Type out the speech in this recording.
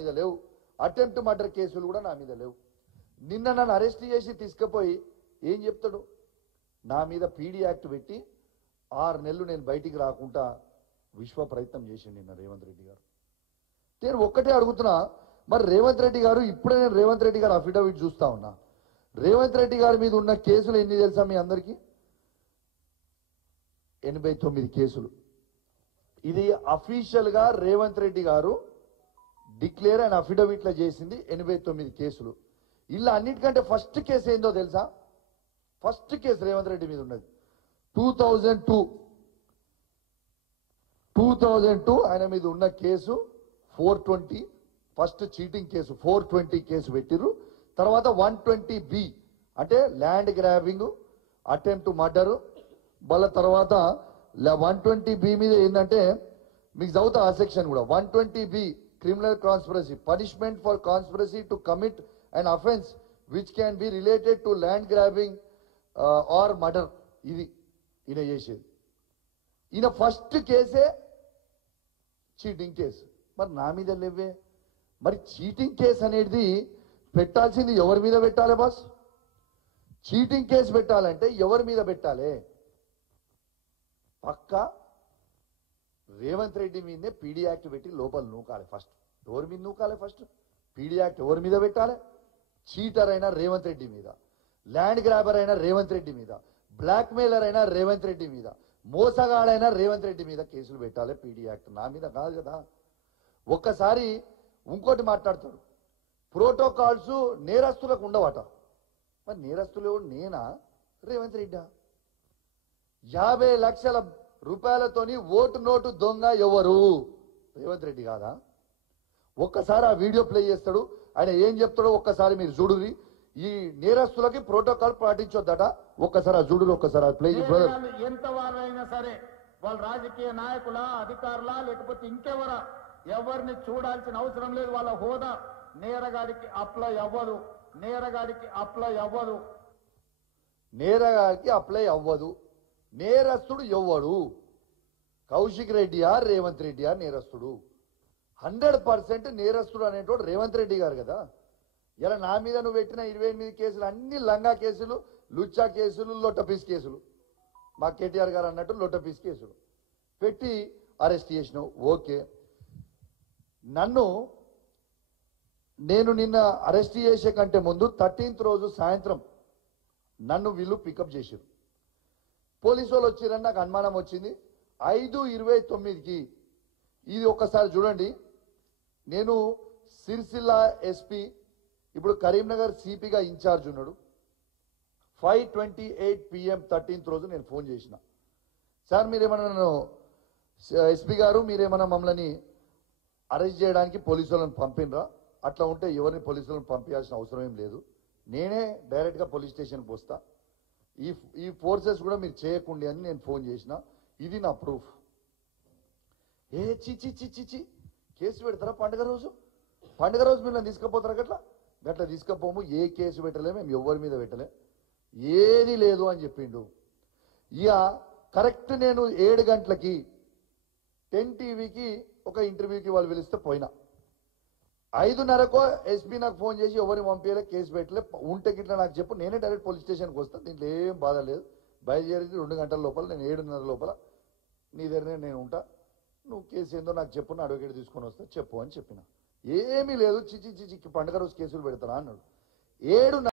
మీద లేవు, attempt murder కేసులు కూడా నా మీద లేవు. నిన్న నన్ను అరెస్ట్ చేసి తీసుకుపోయి ఏం చెప్తాడు, నా మీద పీడీ యాక్ట్ పెట్టి 6 నెలలు నేను బయటికి రాకుండా విశ్వ ప్రయత్నం చేసిండు నిన్న రేవంత్ రెడ్డి గారు. నేను ఒక్కటే అడుగుతున్నా, మరి రేవంత్ రెడ్డి గారు ఇప్పుడే నేను రేవంత్ రెడ్డి గారు అఫిడవిట్ చూస్తా ఉన్నా. రేవంత్ రెడ్డి గారి మీద ఉన్న కేసులు ఎన్ని తెలుసా మీ అందరికీ? 89 కేసులు. ఇది అఫీషియల్ గా రేవంత్ రెడ్డి గారు డిక్లేర్ అండ్ అఫిడవిట్ లో చేసింది 89 కేసులు. ఇలా అన్నిటికంటే ఫస్ట్ కేసు ఏందో తెలుసా? ఫస్ట్ కేసు రేవంత్ రెడ్డి మీద ఉన్నది 2002 ఆయన మీద ఉన్న case 420, first cheating case 420 case పెట్టిర్రు. తర్వాత 120B అంటే ల్యాండ్ గ్రాబింగ్, అటెంప్ట్ మర్డర్. మళ్ళీ తర్వాత 120B మీద ఏంటంటే మీకు చదువుతా ఆ సెక్షన్ కూడా. 120B criminal conspiracy, punishment for conspiracy to commit an offense which can be related to land grabbing or murder. ఇది ఈయన చేసేది. ఈయన ఫస్ట్ కేసే చీటింగ్ కేసు. మరి నా మీద లేవే. మరి చీటింగ్ కేసు అనేది పెట్టాల్సింది ఎవరి మీద పెట్టాలి బాస్? చీటింగ్ కేసు పెట్టాలంటే ఎవరి మీద పెట్టాలి? పక్కా రేవంత్ రెడ్డి మీదనే పీడీ యాక్ట్ పెట్టి లోపల నూకాలి. ఫస్ట్ ఎవరి మీద నూకాలి? ఫస్ట్ పీడీ యాక్ట్ ఎవరి మీద పెట్టాలి? చీటర్ అయినా రేవంత్ రెడ్డి మీద, ల్యాండ్ గ్రాబర్ అయినా రేవంత్ రెడ్డి మీద, బ్లాక్ మెయిలర్ అయినా రేవంత్ రెడ్డి మీద, మోసగాడైనా రేవంత్ రెడ్డి మీద కేసులు పెట్టాలి. పీడీ యాక్ట్ నా మీద కాదు కదా. ఒక్కసారి ఇంకోటి మాట్లాడతాడు, ప్రోటోకాల్స్ నేరస్తులకు ఉండవట. మరి నేరస్తులు ఎవరు? నేనా రేవంత్ రెడ్డా? 50 లక్షల రూపాయలతోని ఓటు నోటు దొంగ ఎవరు? రేవంత్ రెడ్డి కాదా? ఒక్కసారి ఆ వీడియో ప్లే చేస్తాడు, ఆయన ఏం చెప్తాడో ఒక్కసారి మీరు చూడురి. ఈ నేరస్తులకి ప్రోటోకాల్ పాటించొద్దట. ఒక్కసారి ఆ చూడురు, ఒక్కసారి ప్లే. ఎంత వారైనా సరే, వాళ్ళ రాజకీయ నాయకుల, అధికారుల, లేకపోతే ఇంకెవరా, ఎవరిని చూడాల్సిన అవసరం లేదు. వాళ్ళ హోదా నేరగాడికి అప్లై అవ్వదు. నేరగాడికి అప్లై అవ్వదు. నేరగాడికి అప్లై అవ్వదు. నేరస్తుడు ఎవ్వడు? కౌశిక్ రెడ్డియా రేవంత్ రెడ్డియా నేరస్తుడు? 100% నేరస్తుడు అనేటోడు రేవంత్ రెడ్డి గారు కదా. ఇలా నా మీద నువ్వు పెట్టిన 28 కేసులు అన్ని లంగా కేసులు, లుచ్చా కేసులు, లొట్టపీస్ కేసులు. మా కేటీఆర్ గారు అన్నట్టు లొట్టపీస్ కేసులు పెట్టి అరెస్ట్ చేసినావు. ఓకే, నేను నిన్న అరెస్ట్ చేసే కంటే ముందు 13th రోజు సాయంత్రం నన్ను వీళ్ళు పికప్ చేశారు. పోలీసు వాళ్ళు వచ్చిరని నాకు అనుమానం వచ్చింది. 5:29కి ఇది ఒక్కసారి చూడండి. నేను సిరిసిల్ల ఎస్పీ, ఇప్పుడు కరీంనగర్ సిపిగా ఇన్ఛార్జ్ ఉన్నాడు. 5:28 PM 13th రోజు నేను ఫోన్ చేసిన, సార్ మీరేమన్నా నన్ను ఎస్పీ గారు మీరేమన్నా మమ్మల్ని అరెస్ట్ చేయడానికి పోలీసు వాళ్ళని పంపినరా? అట్లా ఉంటే ఎవరిని పోలీసు వాళ్ళని పంపించాల్సిన అవసరం ఏం లేదు, నేనే డైరెక్ట్గా పోలీస్ స్టేషన్కి వస్తా, ఈ ఫోర్సెస్ కూడా మీరు చేయకండి అని నేను ఫోన్ చేసిన. ఇది నా ప్రూఫ్. చిచి కేసు పెడతారా? పండుగ రోజు మిమ్మల్ని తీసుకుపోతారా? గట్లా తీసుకుపోము. ఏ కేసు పెట్టలే, మేము ఎవరి మీద పెట్టలే, ఏది లేదు అని చెప్పిండు. ఇక కరెక్ట్ నేను 7 గంటలకి 10 టీవీకి ఒక ఇంటర్వ్యూకి వాళ్ళు పిలిస్తే పోయినా. 5:30కో ఎస్పీ నాకు ఫోన్ చేసి ఎవరిని పంపించలే, కేసు పెట్టలే, ఉంటే గిట్లా నాకు చెప్పు, నేనే డైరెక్ట్ పోలీస్ స్టేషన్కి వస్తాను, దీంట్లో ఏం బాధ లేదు, బయలుదేరి 2 గంటల లోపల నేను 7:30 లోపల నీ దగ్గరనే నేను ఉంటా, నువ్వు కేసు ఏందో నాకు చెప్పు, నా అడ్వకేట్ తీసుకొని వస్తా చెప్పు అని చెప్పిన. ఏమీ లేదు, చిచి పండుగ రోజు కేసులు పెడతారా అన్నాడు. 7